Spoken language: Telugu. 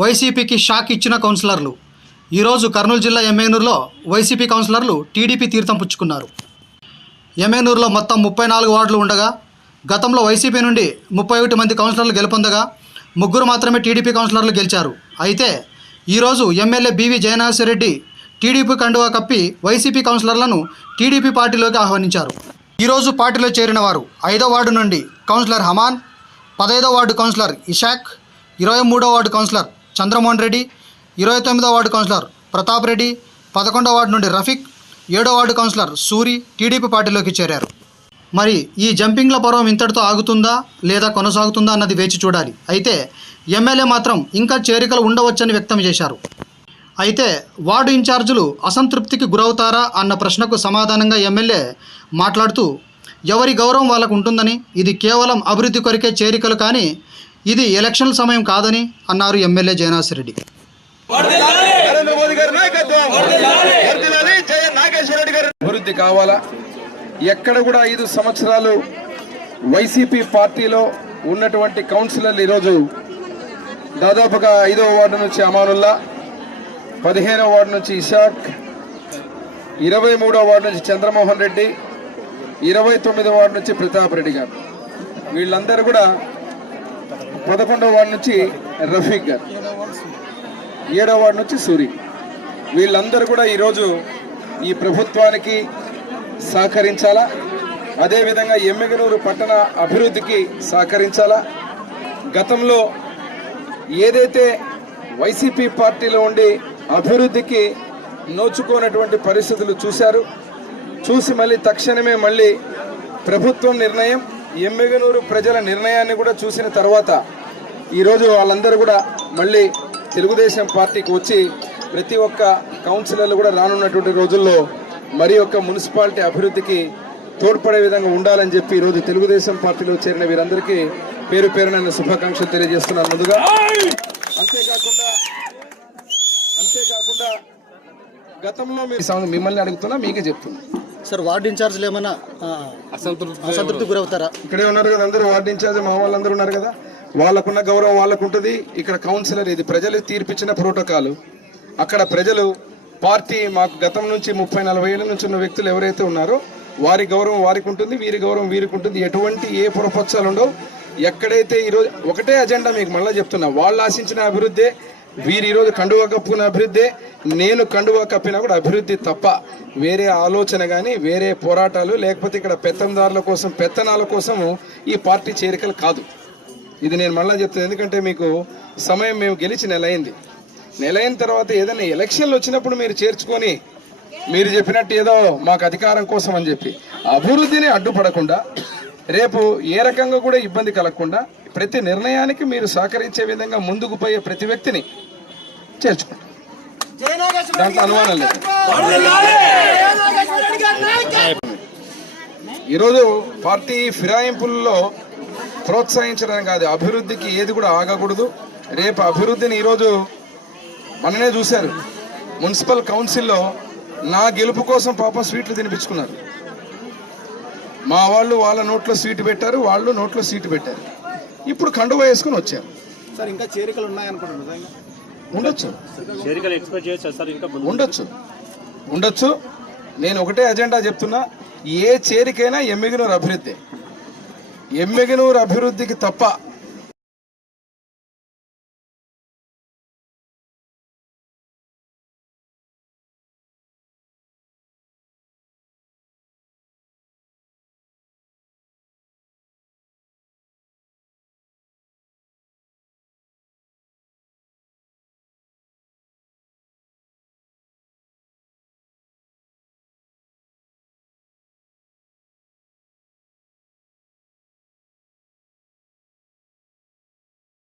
వైసీపీకి షాక్ ఇచ్చిన కౌన్సిలర్లు. ఈరోజు కర్నూలు జిల్లా ఎమ్మెనూరులో వైసీపీ కౌన్సిలర్లు టీడీపీ తీర్థం పుచ్చుకున్నారు. ఎమ్మెనూరులో మొత్తం ముప్పై నాలుగు వార్డులు ఉండగా గతంలో వైసీపీ నుండి ముప్పై ఒకటి మంది కౌన్సిలర్లు గెలుపొందగా ముగ్గురు మాత్రమే టీడీపీ కౌన్సిలర్లు గెలిచారు. అయితే ఈరోజు ఎమ్మెల్యే బీవీ జయనాథరెడ్డి టీడీపీ కండువా కప్పి వైసీపీ కౌన్సిలర్లను టీడీపీ పార్టీలోకి ఆహ్వానించారు. ఈరోజు పార్టీలో చేరిన వారు ఐదో వార్డు నుండి కౌన్సిలర్ హమాన్ పదహైదో వార్డు కౌన్సిలర్ ఇషాక్ ఇరవై మూడో వార్డు కౌన్సిలర్ చంద్రమోహన్ రెడ్డి ఇరవై తొమ్మిదో వార్డు కౌన్సిలర్ ప్రతాప్ రెడ్డి పదకొండో వార్డు నుండి రఫీక్ ఏడో వార్డు కౌన్సిలర్ సూరి టీడీపీ పార్టీలోకి చేరారు. మరి ఈ జంపింగ్ల పర్వం ఇంతటితో ఆగుతుందా లేదా కొనసాగుతుందా అన్నది వేచి చూడాలి. అయితే ఎమ్మెల్యే మాత్రం ఇంకా చేరికలు ఉండవచ్చని వ్యక్తం చేశారు. అయితే వార్డు ఇన్ఛార్జీలు అసంతృప్తికి గురవుతారా అన్న ప్రశ్నకు సమాధానంగా ఎమ్మెల్యే మాట్లాడుతూ ఎవరి గౌరవం వాళ్ళకు ఉంటుందని ఇది కేవలం అభివృద్ధి కొరికే చేరికలు కానీ ఇది ఎలక్షన్ల సమయం కాదని అన్నారు ఎమ్మెల్యే జయనాథరెడ్డి రెడ్డి అభివృద్ధి కావాలా? ఎక్కడ కూడా ఐదు సంవత్సరాలు వైసీపీ పార్టీలో ఉన్నటువంటి కౌన్సిలర్లు ఈరోజు దాదాపుగా ఐదవ వార్డు నుంచి అమానుల్లా పదిహేనవ వార్డు నుంచి ఇషాక్ ఇరవై మూడవ వార్డు నుంచి చంద్రమోహన్ రెడ్డి ఇరవై తొమ్మిదవ వార్డు నుంచి ప్రతాప్ రెడ్డి గారు. వీళ్ళందరూ కూడా పదకొండవ వార్డు నుంచి రఫీక్ గారు. ఏడవ వార్డు నుంచి సూరి. వీళ్ళందరూ కూడా ఈరోజు ఈ ప్రభుత్వానికి సహకరించాలా? అదేవిధంగా ఎమ్మిగనూరు పట్టణ అభివృద్ధికి సహకరించాలా? గతంలో ఏదైతే వైసీపీ పార్టీలో ఉండి అభివృద్ధికి నోచుకోనటువంటి పరిస్థితులు చూశారు. చూసి మళ్ళీ తక్షణమే మళ్ళీ ప్రభుత్వం నిర్ణయం ఎమ్మెగనూరు ప్రజల నిర్ణయాన్ని కూడా చూసిన తర్వాత ఈరోజు వాళ్ళందరూ కూడా మళ్ళీ తెలుగుదేశం పార్టీకి వచ్చి ప్రతి ఒక్క కౌన్సిలర్లు కూడా రానున్నటువంటి రోజుల్లో మరి ఒక్క మున్సిపాలిటీ అభివృద్ధికి తోడ్పడే విధంగా ఉండాలని చెప్పి ఈరోజు తెలుగుదేశం పార్టీలో చేరిన వీరందరికీ పేరు పేరున శుభాకాంక్షలు తెలియజేస్తున్నాను ముందుగా. అంతేకాకుండా అంతేకాకుండా గతంలో మిమ్మల్ని అడుగుతున్నా మీకే చెప్తున్నా. సార్ వార్డు ఇన్ఛార్జీలు ఏమైనా అసంతృప్తి గురవుతారా? ఇక్కడే ఉన్నారు కదా అందరూ వార్డు ఇన్ఛార్జ్ మా వాళ్ళందరూ ఉన్నారు కదా. వాళ్ళకున్న గౌరవం వాళ్ళకు ఉంటుంది ఇక్కడ కౌన్సిలర్ ఇది ప్రజలు తీర్పిచ్చిన ప్రోటోకాల్. అక్కడ ప్రజలు పార్టీ మాకు గతం నుంచి ముప్పై నలభై ఏళ్ళ నుంచి ఉన్న వ్యక్తులు ఎవరైతే ఉన్నారో వారి గౌరవం వారికి ఉంటుంది వీరి గౌరవం వీరికి ఉంటుంది ఎటువంటి ఏ పొరపచ్చాలు ఉండవు. ఎక్కడైతే ఈరోజు ఒకటే అజెండా మీకు మళ్ళీ చెప్తున్నా వాళ్ళు ఆశించిన అభివృద్ధే వీరు ఈరోజు కండువా కప్పుకున్న అభివృద్ధి నేను కండువా కప్పినా కూడా అభివృద్ధి తప్ప వేరే ఆలోచన కానీ వేరే పోరాటాలు లేకపోతే ఇక్కడ పెత్తందారుల కోసం పెత్తనాల కోసము ఈ పార్టీ చేరికలు కాదు. ఇది నేను మళ్ళీ చెప్తాను ఎందుకంటే మీకు సమయం మేము గెలిచి నెల అయింది. నెల అయిన తర్వాత ఏదైనా ఎలక్షన్లు వచ్చినప్పుడు మీరు చేర్చుకొని మీరు చెప్పినట్టు ఏదో మాకు అధికారం కోసం అని చెప్పి అభివృద్ధిని అడ్డుపడకుండా రేపు ఏ రకంగా కూడా ఇబ్బంది కలగకుండా ప్రతి నిర్ణయానికి మీరు సహకరించే విధంగా ముందుకు పోయే ప్రతి వ్యక్తిని చేర్చుకుంటాం. దాంట్లో అనుమానం లేదు. ఈరోజు పార్టీ ఫిరాయింపుల్లో ప్రోత్సహించడం కాదు అభివృద్ధికి ఏది కూడా ఆగకూడదు. రేపు అభివృద్ధిని ఈరోజు మననే చూశారు. మున్సిపల్ కౌన్సిల్లో నా గెలుపు కోసం పాపం స్వీట్లు తినిపించుకున్నారు. మా వాళ్ళు వాళ్ళ నోట్లో స్వీట్ పెట్టారు వాళ్ళు నోట్లో సీటు పెట్టారు. ఇప్పుడు కండువ వేసుకుని వచ్చారు. సార్ ఇంకా చేరికలు ఉన్నాయనుకుంటున్నాను ఉండొచ్చు. చేరికలు ఎక్స్పెక్ట్ చేయొచ్చు సార్? ఇంకా ఉండొచ్చు. ఉండొచ్చు. నేను ఒకటే అజెండా చెప్తున్నా ఏ చేరికైనా ఎమ్మిగనూరు అభివృద్ధి. ఎమ్మిగనూరు అభివృద్ధికి తప్ప